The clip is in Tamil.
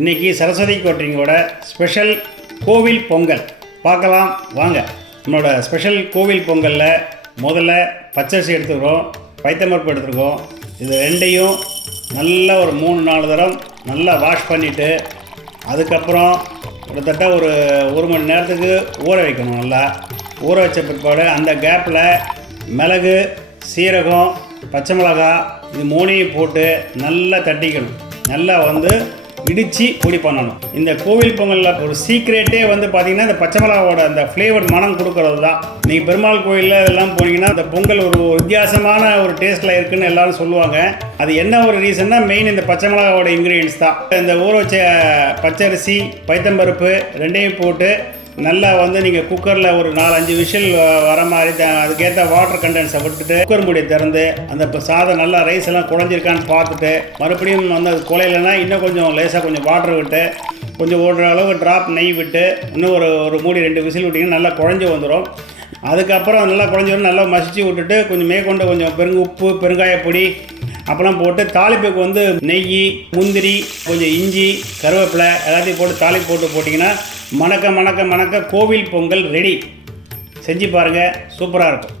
இன்றைக்கி சரஸ்வதி கேட்டரிங்கோட ஸ்பெஷல் கோவில் பொங்கல் பார்க்கலாம் வாங்க. நம்மளோட ஸ்பெஷல் கோவில் பொங்கலில் முதல்ல பச்சரிசி எடுத்துக்கிறோம், பைத்தம்பருப்பு எடுத்துருக்கோம். இது ரெண்டையும் நல்லா ஒரு 3-4 தரம் நல்லா வாஷ் பண்ணிவிட்டு அதுக்கப்புறம் கிட்டத்தட்ட ஒரு மணி நேரத்துக்கு ஊற வைக்கணும். நல்லா ஊற வச்ச பிற்பாடு அந்த கேப்பில் மிளகு, சீரகம், பச்சை மிளகாய் இது 3ஐயும் போட்டு நல்லா தட்டிக்கணும். நல்லா இடித்து பொடி பண்ணணும். இந்த கோவில் பொங்கலில் ஒரு சீக்ரெட்டே பார்த்திங்கன்னா இந்த பச்சை மிளகாவோட அந்த ஃப்ளேவர் மனம் கொடுக்கறது தான். நீங்கள் பெருமாள் கோயிலில் இதெல்லாம் போனீங்கன்னா இந்த பொங்கல் ஒரு வித்தியாசமான ஒரு டேஸ்ட்டில் இருக்குதுன்னு எல்லோரும் சொல்லுவாங்க. அது என்ன ஒரு ரீசன்னா மெயின் இந்த பச்சை மிளகாவோட இன்க்ரீடியன்ஸ் தான். இந்த ஊற வச்ச பச்சரிசி, பைத்தம்பருப்பு ரெண்டையும் போட்டு நல்லா நீங்கள் குக்கரில் ஒரு 4-5 விஷில் வர மாதிரி அதுக்கேற்ற வாட்டர் கண்டென்ஸை விட்டுட்டு குக்கர் மூடியை திறந்து அந்த சாதம் நல்லா ரைஸ் எல்லாம் குழஞ்சிருக்கான்னு பார்த்துட்டு மறுபடியும் அது குழையிலனா இன்னும் கொஞ்சம் லேசாக கொஞ்சம் வாட்டர் விட்டு கொஞ்சம் ஒரு அளவு ட்ராப் நெய் விட்டு இன்னும் ஒரு மூடி 2 விசில் விட்டிங்கன்னா நல்லா குழஞ்சி வந்துடும். அதுக்கப்புறம் நல்லா குழஞ்சி வரும். நல்லா மசிச்சு விட்டுட்டு கொஞ்சம் மேற்கொண்டு கொஞ்சம் உப்பு, பெருங்காயப்பொடி அப்பெல்லாம் போட்டு தாளிப்புக்கு நெய், முந்திரி, கொஞ்சம் இஞ்சி, கருவேப்பிலை எல்லாத்தையும் போட்டு தாளிப்பு போட்டிங்கன்னா மணக்க மணக்க மணக்க கோவில் பொங்கல் ரெடி. செஞ்சு பாருங்கள், சூப்பராக இருக்கும்.